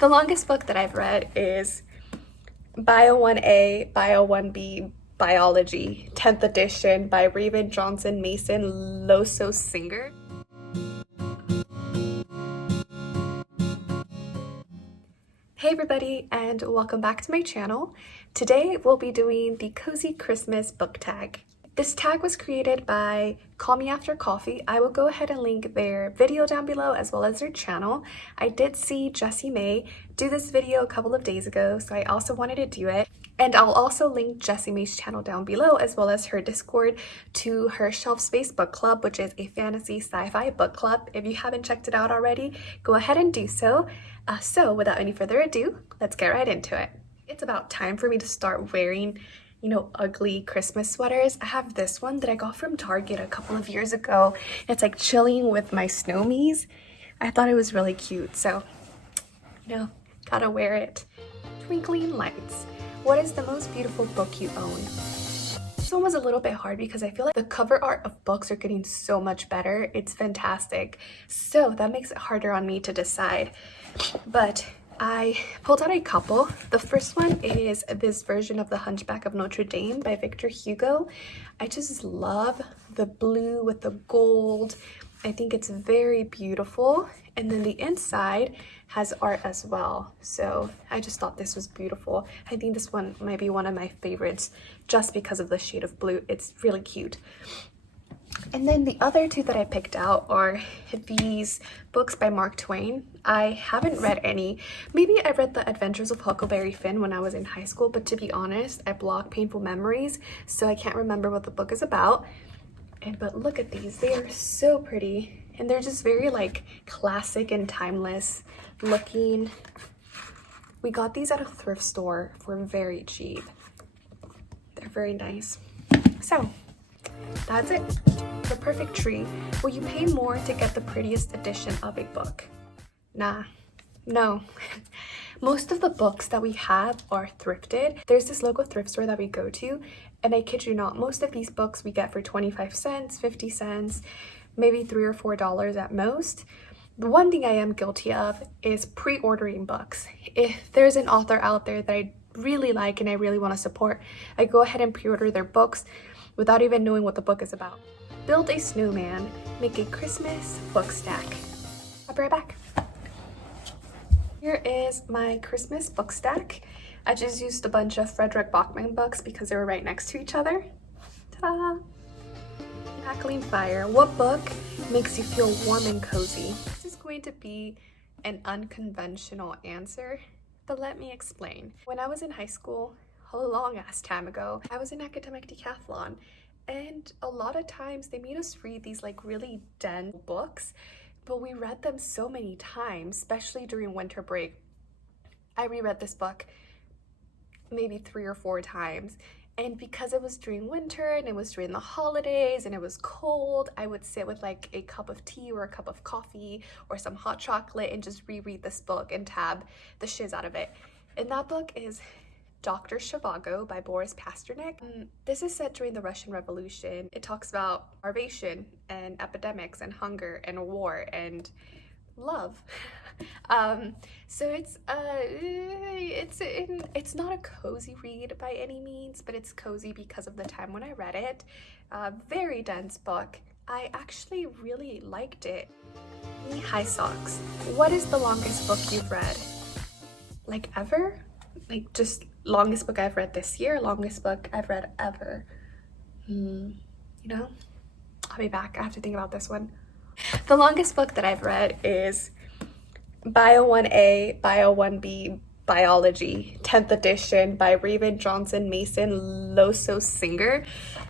The longest book that I've read is Bio 1A, Bio 1B, Biology, 10th edition by Raven Johnson Mason Loso Singer. Hey everybody, and welcome back to my channel. Today we'll be doing the Cozy Christmas book tag. This tag was created by Call Me After Coffee. I will go ahead and link their video down below as well as their channel. I did see Jessie May do this video a couple of days ago, so I also wanted to do it. And I'll also link Jessie May's channel down below as well as her Discord to her Shelf Space Book Club, which is a fantasy sci-fi book club. If you haven't checked it out already, go ahead and do so. So without any further ado, let's get right into it. It's about time for me to start wearing ugly Christmas sweaters. I have this one that I got from Target a couple of years ago. It's like chilling with my snowmies. I thought it was really cute, so gotta wear it. Twinkling Lights. What is the most beautiful book you own? This one was a little bit hard because I feel like the cover art of books are getting so much better. It's fantastic. So that makes it harder on me to decide. But I pulled out a couple. The first one is this version of The Hunchback of Notre Dame by Victor Hugo. I just love the blue with the gold. I think it's very beautiful. And then the inside has art as well. So I just thought this was beautiful. I think this one might be one of my favorites just because of the shade of blue. It's really cute. And then the other two that I picked out are these books by Mark Twain. I haven't read any. Maybe I read The Adventures of Huckleberry Finn when I was in high school, but to be honest, I block painful memories, so I can't remember what the book is about. But look at these. They are so pretty, and they're just very like classic and timeless looking. We got these at a thrift store for very cheap. They're very nice. So that's it. The perfect tree. Will you pay more to get the prettiest edition of a book? Nah, no. Most of the books that we have are thrifted. There's this local thrift store that we go to, and I kid you not, most of these books we get for 25 cents, 50 cents, maybe $3 or $4 at most. The one thing I am guilty of is pre-ordering books. If there's an author out there that I really like and I really want to support, I go ahead and pre-order their books without even knowing what the book is about. Build a snowman, make a Christmas book stack. I'll be right back. Here is my Christmas book stack. I just used a bunch of Frederick Bachman books because they were right next to each other. Ta-da! Crackling Fire. What book makes you feel warm and cozy? This is going to be an unconventional answer, but let me explain. When I was in high school, a long ass time ago, I was in academic decathlon, and a lot of times they made us read these like really dense books, but we read them so many times, especially during winter break. I reread this book maybe 3 or 4 times, and because it was during winter and it was during the holidays and it was cold, I would sit with like a cup of tea or a cup of coffee or some hot chocolate and just reread this book and tab the shiz out of it. And that book is Dr. Zhivago by Boris Pasternak. This is set during the Russian Revolution. It talks about starvation and epidemics and hunger and war and love. So it's not a cozy read by any means, but it's cozy because of the time when I read it. Very dense book. I actually really liked it. High Socks. What is the longest book you've read? Like ever? Like just longest book I've read this year, longest book I've read ever. I'll be back. I have to think about this one. The longest book that I've read is Bio 1A, Bio 1B, Biology, 10th edition by Raven Johnson Mason Loso Singer.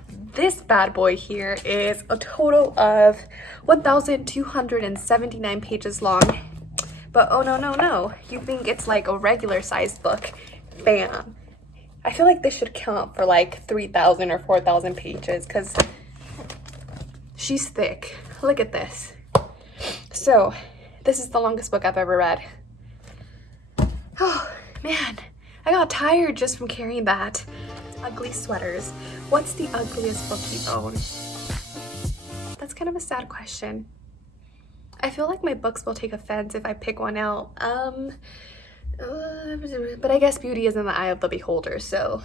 This bad boy here is a total of 1,279 pages long. But oh no, you think it's like a regular sized book. Bam. I feel like this should count for like 3,000 or 4,000 pages because she's thick. Look at this. So this is the longest book I've ever read. Oh man, I got tired just from carrying that. Ugly sweaters. What's the ugliest book you own? That's kind of a sad question. I feel like my books will take offense if I pick one out. But I guess beauty is in the eye of the beholder, so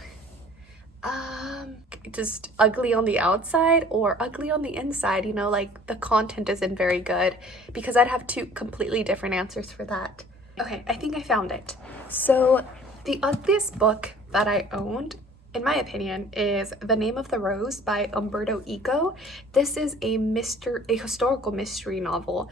just ugly on the outside or ugly on the inside, you know, like the content isn't very good, because I'd have two completely different answers for that. Okay, I think I found it. So the ugliest book that I owned, in my opinion, is The Name of the Rose by Umberto Eco. This is a historical mystery novel.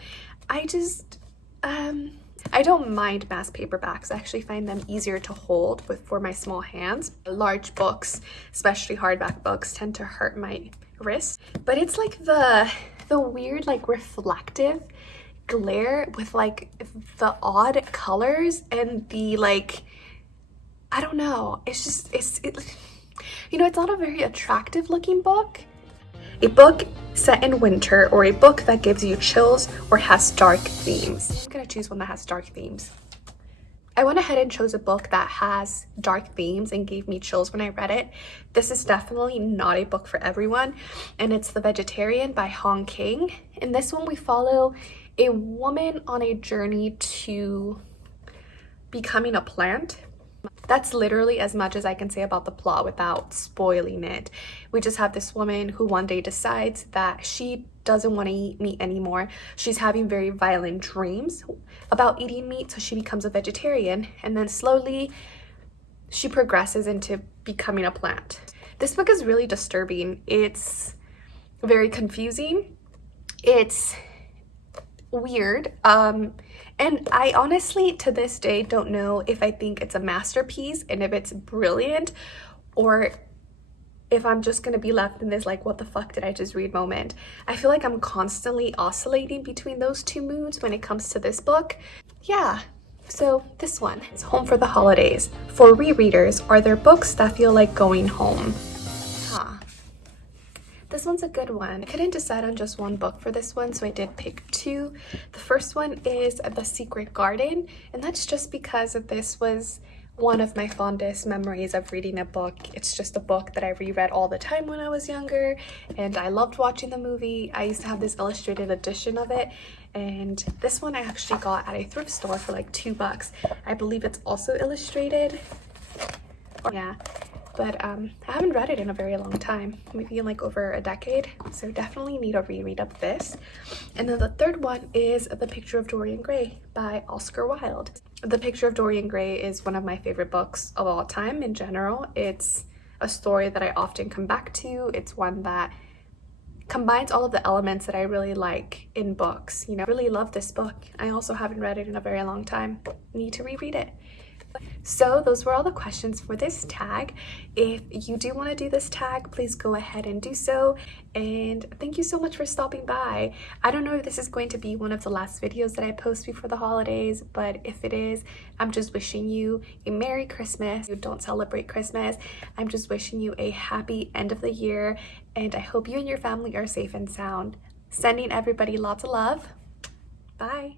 I don't mind mass paperbacks. I actually find them easier to hold for my small hands. Large books, especially hardback books, tend to hurt my wrist. But it's like the weird, like, reflective glare with like the odd colors and the, like, I don't know. It's just, you know, it's not a very attractive looking book. A book set in winter, or a book that gives you chills or has dark themes. I'm gonna choose one that has dark themes. I went ahead and chose a book that has dark themes and gave me chills when I read it. This is definitely not a book for everyone, and it's The Vegetarian by Hong King. In this one, we follow a woman on a journey to becoming a plant. That's literally as much as I can say about the plot without spoiling it. We just have this woman who one day decides that she doesn't want to eat meat anymore. She's having very violent dreams about eating meat, so she becomes a vegetarian, and then slowly she progresses into becoming a plant. This book is really disturbing. It's very confusing. It's weird. And I honestly, to this day, don't know if I think it's a masterpiece and if it's brilliant, or if I'm just gonna be left in this, like, what the fuck did I just read moment. I feel like I'm constantly oscillating between those two moods when it comes to this book. Yeah, so this one is Home for the Holidays. For rereaders, are there books that feel like going home? This one's a good one. I couldn't decide on just one book for this one, so I did pick two. The first one is The Secret Garden, and that's just because this was one of my fondest memories of reading a book. It's just a book that I reread all the time when I was younger, and I loved watching the movie. I used to have this illustrated edition of it, and this one I actually got at a thrift store for like $2. I believe it's also illustrated. Yeah. But I haven't read it in a very long time, maybe in like over a decade, so definitely need a reread of this. And then the third one is The Picture of Dorian Gray by Oscar Wilde. The Picture of Dorian Gray is one of my favorite books of all time in general. It's a story that I often come back to. It's one that combines all of the elements that I really like in books. You know, I really love this book. I also haven't read it in a very long time. Need to reread it. So those were all the questions for this tag. If you do want to do this tag, please go ahead and do so. And thank you so much for stopping by. I don't know if this is going to be one of the last videos that I post before the holidays, but if it is, I'm just wishing you a Merry Christmas. You don't celebrate Christmas. I'm just wishing you a happy end of the year, and I hope you and your family are safe and sound. Sending everybody lots of love. Bye.